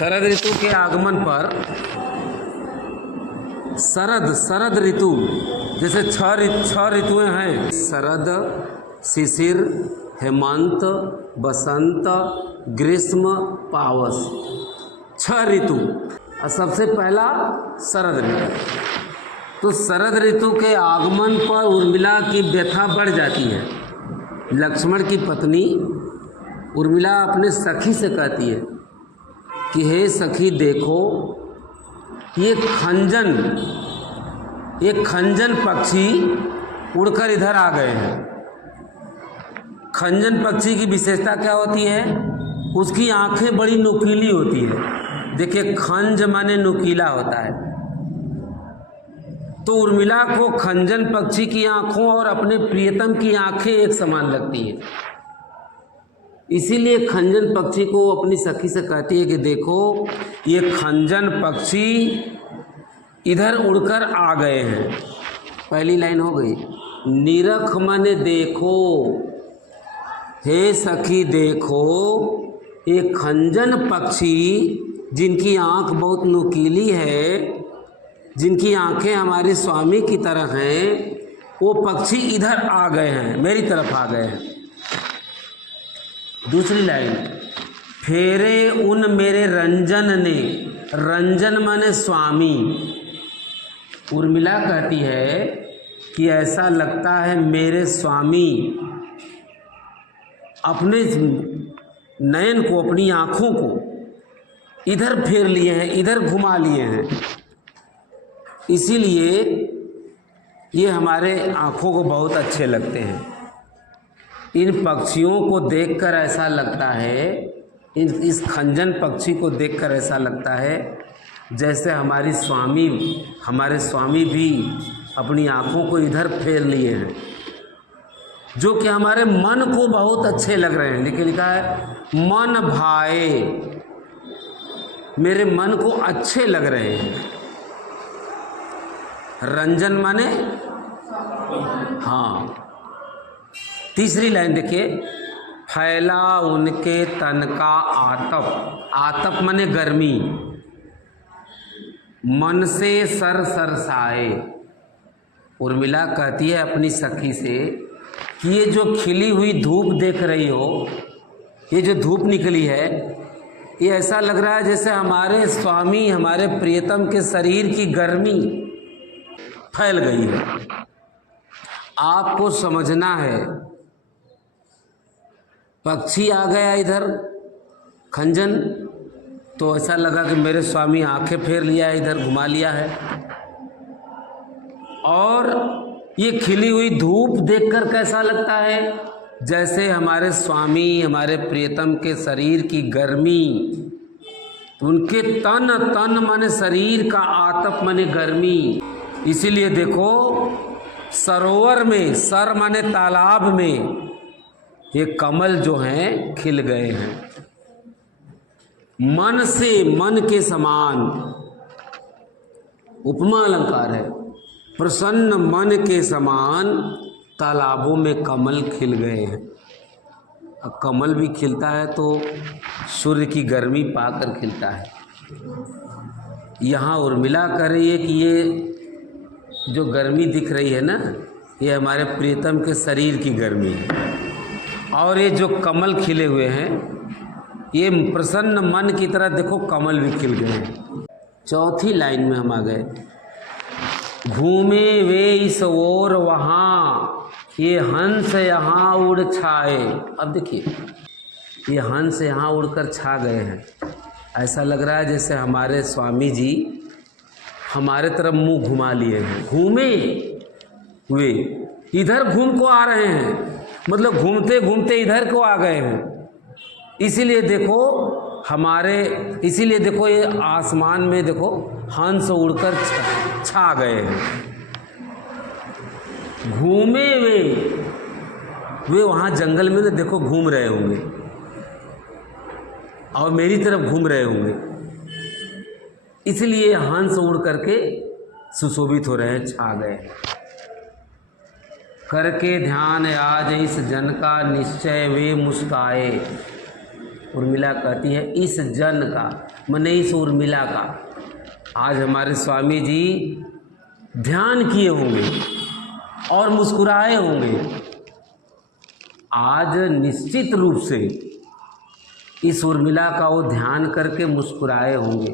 शरद ऋतु के आगमन पर शरद ऋतु, जैसे छह ऋतुएं हैं, शरद, शिशिर, हेमंत, बसंत, ग्रीष्म, पावस, 6 ऋतु। और सबसे पहला शरद ऋतु। तो शरद ऋतु के आगमन पर उर्मिला की व्यथा बढ़ जाती है। लक्ष्मण की पत्नी उर्मिला अपने सखी से कहती है कि हे सखी देखो, ये खंजन पक्षी उड़कर इधर आ गए हैं। खंजन पक्षी की विशेषता क्या होती है? उसकी आंखें बड़ी नुकीली होती है। देखिए, खंज माने नुकीला होता है। तो उर्मिला को खंजन पक्षी की आंखों और अपने प्रियतम की आंखें एक समान लगती हैं। इसीलिए खंजन पक्षी को अपनी सखी से कहती है कि देखो, ये खंजन पक्षी इधर उड़कर आ गए हैं। पहली लाइन हो गई। निरख माने देखो, हे सखी देखो, ये खंजन पक्षी जिनकी आंख बहुत नुकीली है, जिनकी आंखें हमारे स्वामी की तरह हैं, वो पक्षी इधर आ गए हैं, मेरी तरफ आ गए हैं। दूसरी लाइन, फेरे उन मेरे रंजन ने, रंजन माने स्वामी। उर्मिला कहती है कि ऐसा लगता है मेरे स्वामी अपने नयन को, अपनी आँखों को इधर फेर लिए हैं, इधर घुमा लिए हैं। इसीलिए ये हमारे आँखों को बहुत अच्छे लगते हैं। इन पक्षियों को देखकर ऐसा लगता है, इस खंजन पक्षी को देखकर ऐसा लगता है जैसे हमारे स्वामी भी अपनी आँखों को इधर फेर लिए हैं, जो कि हमारे मन को बहुत अच्छे लग रहे हैं। देखिए, लिखा है मन भाए, मेरे मन को अच्छे लग रहे हैं। रंजन माने हाँ। तीसरी लाइन देखिए, फैला उनके तन का आतप, आतप माने गर्मी, मन से सर सरसाए। उर्मिला कहती है अपनी सखी से कि ये जो खिली हुई धूप देख रही हो, ये जो धूप निकली है, ये ऐसा लग रहा है जैसे हमारे स्वामी, हमारे प्रियतम के शरीर की गर्मी फैल गई है। आपको समझना है, पक्षी आ गया इधर खंजन, तो ऐसा लगा कि मेरे स्वामी आंखें फेर लिया है, इधर घुमा लिया है। और ये खिली हुई धूप देखकर कैसा लगता है? जैसे हमारे स्वामी, हमारे प्रियतम के शरीर की गर्मी, उनके तन माने शरीर का, आतप माने गर्मी। इसीलिए देखो, सरोवर में, सर माने तालाब में, ये कमल जो हैं खिल गए हैं। मन से, मन के समान, उपमा अलंकार है। प्रसन्न मन के समान तालाबों में कमल खिल गए हैं। अब कमल भी खिलता है तो सूर्य की गर्मी पाकर खिलता है। यहाँ उर्मिला कह रही है कि ये जो गर्मी दिख रही है ना, ये हमारे प्रियतम के शरीर की गर्मी है। और ये जो कमल खिले हुए हैं, ये प्रसन्न मन की तरह देखो कमल भी खिल गए हैं। चौथी लाइन में हम आ गए। घूमे वे इस ओर वहाँ, ये हंस यहाँ उड़ छाए। अब देखिए, ये हंस यहाँ उड़कर छा गए हैं। ऐसा लग रहा है जैसे हमारे स्वामी जी हमारे तरफ मुंह घुमा लिए हैं। घूमे वे इधर घूम को आ रहे हैं, मतलब घूमते घूमते इधर को आ गए हैं। इसीलिए देखो ये आसमान में देखो हंस उड़कर छा गए हैं। घूमे वे वहाँ जंगल में देखो घूम रहे होंगे और मेरी तरफ घूम रहे होंगे। इसलिए हंस उड़ करके सुशोभित हो रहे हैं, छा गए। करके ध्यान आज इस जन का निश्चय वे मुस्काए। उर्मिला कहती है इस जन का, माने इस उर्मिला का आज हमारे स्वामी जी ध्यान किए होंगे और मुस्कुराए होंगे। आज निश्चित रूप से इस उर्मिला का वो ध्यान करके मुस्कुराए होंगे।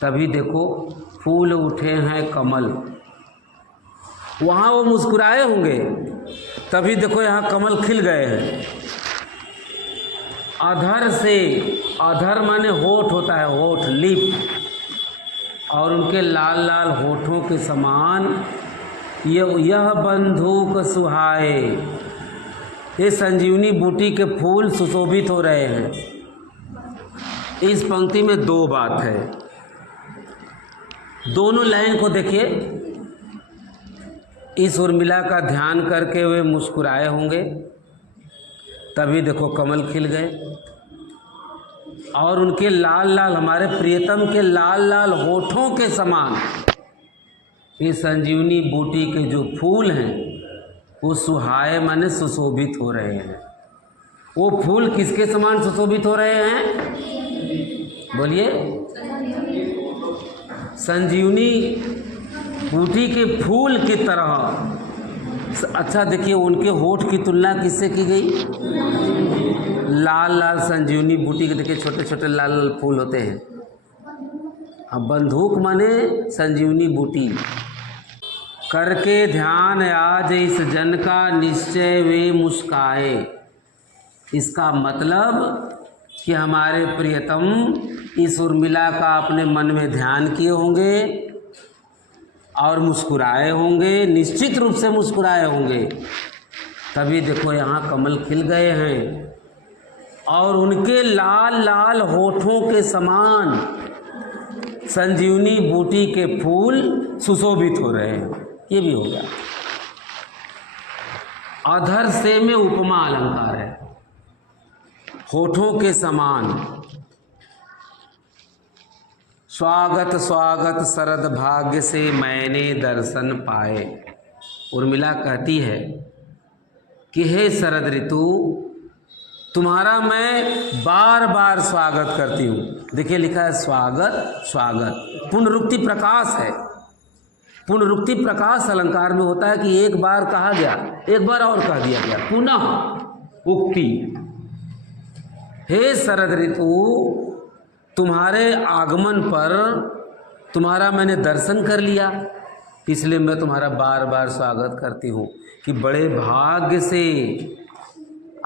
तभी देखो फूल उठे हैं कमल, वहाँ वो मुस्कुराए होंगे, तभी देखो यहाँ कमल खिल गए हैं। अधर से, अधर माने होठ होता है, होठ लिप, और उनके लाल लाल होठों के समान यह बंधुक सुहाए, ये संजीवनी बूटी के फूल सुशोभित हो रहे हैं। इस पंक्ति में दो बात है, दोनों लाइन को देखिए। इस उर्मिला का ध्यान करके वे मुस्कुराए होंगे, तभी देखो कमल खिल गए, और उनके लाल लाल, हमारे प्रियतम के लाल लाल होठों के समान ये संजीवनी बूटी के जो फूल हैं वो सुहाए माने सुशोभित हो रहे हैं। वो फूल किसके समान सुशोभित हो रहे हैं? बोलिए। संजीवनी बूटी के फूल की तरह। अच्छा देखिए, उनके होठ की तुलना किससे की गई? लाल लाल संजीवनी बूटी के, देखिए छोटे छोटे लाल लाल फूल होते हैं। अब बंदूक माने संजीवनी बूटी। करके ध्यान आज इस जन का निश्चय वे मुस्काए। इसका मतलब कि हमारे प्रियतम इस उर्मिला का अपने मन में ध्यान किए होंगे और मुस्कुराए होंगे, निश्चित रूप से मुस्कुराए होंगे। तभी देखो यहाँ कमल खिल गए हैं और उनके लाल लाल होठों के समान संजीवनी बूटी के फूल सुशोभित हो रहे हैं। ये भी हो गया। अधर से में उपमा अलंकार है, होठों के समान। स्वागत स्वागत शरद भाग्य से मैंने दर्शन पाए। उर्मिला कहती है कि हे शरद ऋतु, तुम्हारा मैं बार बार स्वागत करती हूँ। देखिए लिखा है स्वागत स्वागत, पुनरुक्ति प्रकाश है। पुनरुक्ति प्रकाश अलंकार में होता है कि एक बार कहा गया, एक बार और कह दिया गया, पुनः उक्ति। हे शरद ऋतु, तुम्हारे आगमन पर तुम्हारा मैंने दर्शन कर लिया, इसलिए मैं तुम्हारा बार बार स्वागत करती हूँ कि बड़े भाग्य से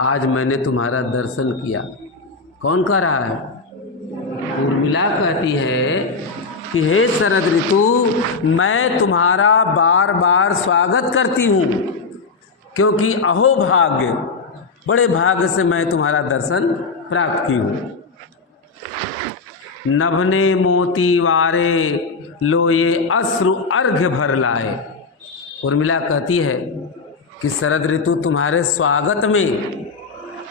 आज मैंने तुम्हारा दर्शन किया। कौन कह रहा है? उर्मिला कहती है कि हे शरद ऋतु, मैं तुम्हारा बार बार स्वागत करती हूँ क्योंकि अहो भाग्य, बड़े भाग्य से मैं तुम्हारा दर्शन प्राप्त की हूँ। नभने मोती वारे लो ये अश्रु अर्घ्य भर लाए। उर्मिला कहती है कि शरद ऋतु, तुम्हारे स्वागत में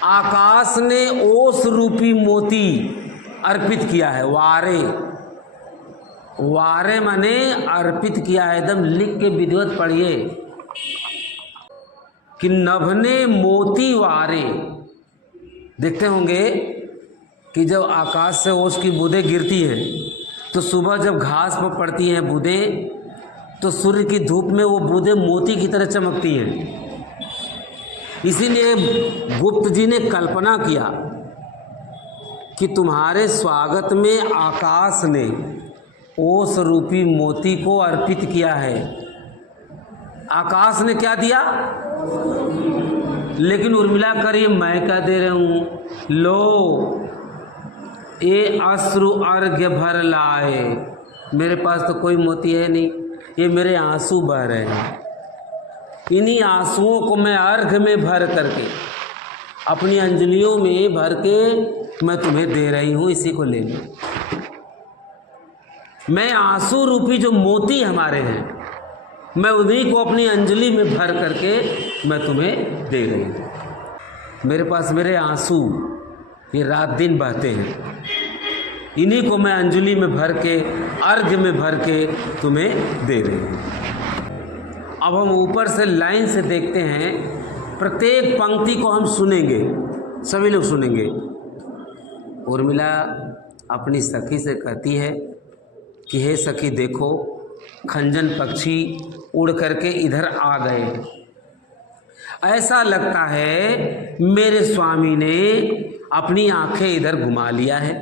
आकाश ने ओस रूपी मोती अर्पित किया है। वारे, वारे माने अर्पित किया है। एकदम लिख के विधिवत पढ़िए कि नभने मोती वारे। देखते होंगे कि जब आकाश से ओस की बूंदें गिरती हैं तो सुबह जब घास पर पड़ती हैं बूंदें, तो सूर्य की धूप में वो बूंदें मोती की तरह चमकती हैं। इसीलिए गुप्त जी ने कल्पना किया कि तुम्हारे स्वागत में आकाश ने ओस रूपी मोती को अर्पित किया है। आकाश ने क्या दिया? लेकिन उर्मिला करिए, मैं क्या दे रहा हूँ? लो ये अश्रु अर्घ्य भर लाए। मेरे पास तो कोई मोती है नहीं, ये मेरे आंसू बह रहे हैं। इन्हीं आंसुओं को मैं अर्घ में भर करके, अपनी अंजलियों में भर के मैं तुम्हें दे रही हूँ, इसी को ले लो। मैं आंसू रूपी जो मोती हमारे हैं, मैं उन्हीं को अपनी अंजलि में भर करके मैं तुम्हें दे रही हूँ। मेरे पास मेरे आंसू ये रात दिन बहते हैं, इन्हीं को मैं अंजलि में भर के, अर्घ्य में भर के तुम्हें दे रही हूँ। अब हम ऊपर से लाइन से देखते हैं, प्रत्येक पंक्ति को हम सुनेंगे, सभी लोग सुनेंगे। उर्मिला अपनी सखी से कहती है कि हे सखी देखो, खंजन पक्षी उड़ करके इधर आ गए हैं। ऐसा लगता है मेरे स्वामी ने अपनी आंखें इधर घुमा लिया है,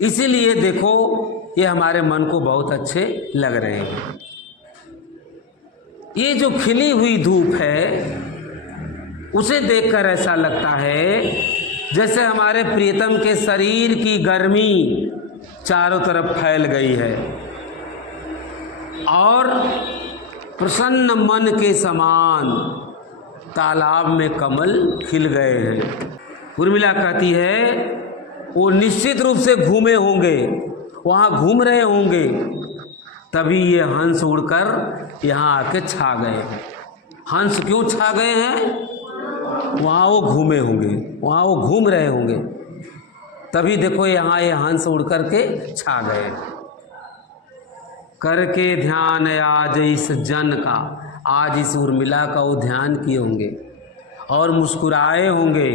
इसीलिए देखो ये हमारे मन को बहुत अच्छे लग रहे हैं। ये जो खिली हुई धूप है उसे देखकर ऐसा लगता है जैसे हमारे प्रियतम के शरीर की गर्मी चारों तरफ फैल गई है और प्रसन्न मन के समान तालाब में कमल खिल गए हैं। उर्मिला कहती है वो निश्चित रूप से घूमे होंगे, वहाँ घूम रहे होंगे, तभी ये हंस उड़कर यहाँ आके छा गए हैं। हंस क्यों छा गए हैं? वहाँ वो घूमे होंगे, वहाँ वो घूम रहे होंगे, तभी देखो यहाँ ये हंस उड़ करके छा गए। करके ध्यान आज इस जन का, आज इस उर्मिला का वो ध्यान किए होंगे और मुस्कुराए होंगे,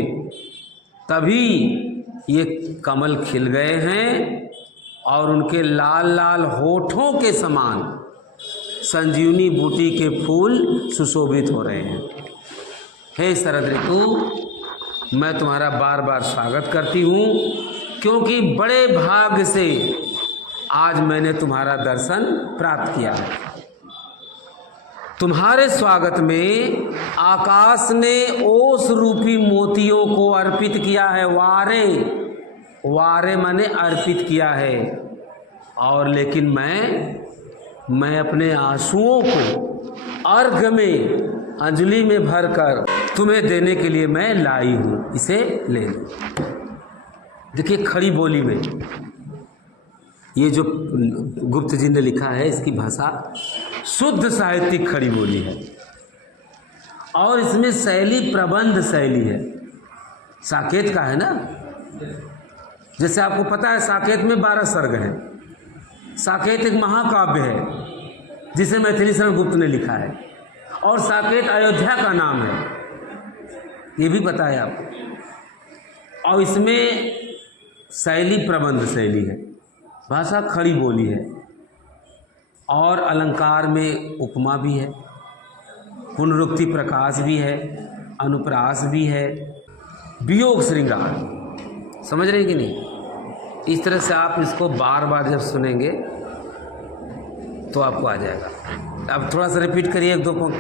तभी ये कमल खिल गए हैं और उनके लाल लाल होठों के समान संजीवनी बूटी के फूल सुशोभित हो रहे हैं। हे शरद ऋतु, मैं तुम्हारा बार बार स्वागत करती हूँ, क्योंकि बड़े भाग्य से आज मैंने तुम्हारा दर्शन प्राप्त किया है। तुम्हारे स्वागत में आकाश ने ओस रूपी मोतियों को अर्पित किया है। वारे, वारे माने अर्पित किया है। और लेकिन मैं अपने आंसुओं को अर्घ में, अंजलि में भरकर तुम्हें देने के लिए मैं लाई हूँ। इसे ले लो। देखिए खड़ी बोली में ये जो गुप्त जी ने लिखा है, इसकी भाषा शुद्ध साहित्यिक खड़ी बोली है और इसमें शैली प्रबंध शैली है। साकेत का है ना, जैसे आपको पता है साकेत में 12 सर्ग हैं। साकेत एक महाकाव्य है जिसे मैथिली शरण गुप्त ने लिखा है और साकेत अयोध्या का नाम है, ये भी पता है आपको। और इसमें शैली प्रबंध शैली है, भाषा खड़ी बोली है और अलंकार में उपमा भी है, पुनरुक्ति प्रकाश भी है, अनुप्रास भी है, वियोग श्रृंगार। समझ रहे हैं कि नहीं? इस तरह से आप इसको बार बार जब सुनेंगे तो आपको आ जाएगा। अब थोड़ा सा रिपीट करिए, 1-2 पंक्ति।